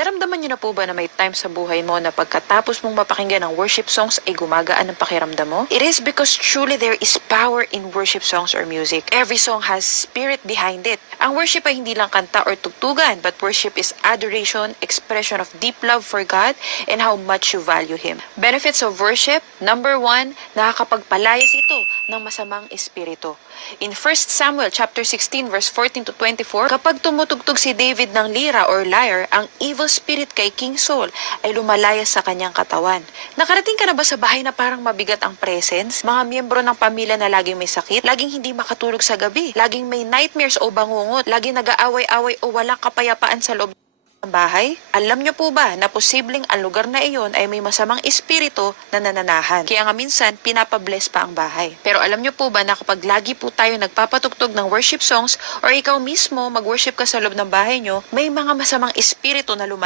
Naramdaman niyo na po ba na may time sa buhay mo na pagkatapos mong mapakinggan ng worship songs ay gumagaan ang pakiramdam mo? It is because truly there is power in worship songs or music. Every song has spirit behind it. Ang worship ay hindi lang kanta or tugtugan, but worship is adoration, expression of deep love for God, and how much you value Him. Benefits of worship, number 1, nakakapagpalayas ito ng masamang espiritu. In 1 Samuel chapter 16 verse 14 to 24, kapag tumutugtog si David ng lira or lyre, ang evil spirit kay King Saul ay lumalayas sa kanyang katawan. Nakarating ka na ba sa bahay na parang mabigat ang presence? Mga miyembro ng pamilya na laging may sakit, laging hindi makatulog sa gabi, laging may nightmares o bangungot, laging nag-aaway-away o walang kapayapaan sa loob ng bahay? Alam niyo po ba na posibleng ang lugar na iyon ay may masamang espiritu na nananahan? Kaya nga minsan, pinapabless pa ang bahay. Pero alam niyo po ba na kapag lagi po tayo nagpapatugtog ng worship songs or ikaw mismo mag-worship ka sa loob ng bahay niyo, may mga masamang espiritu na lumalabas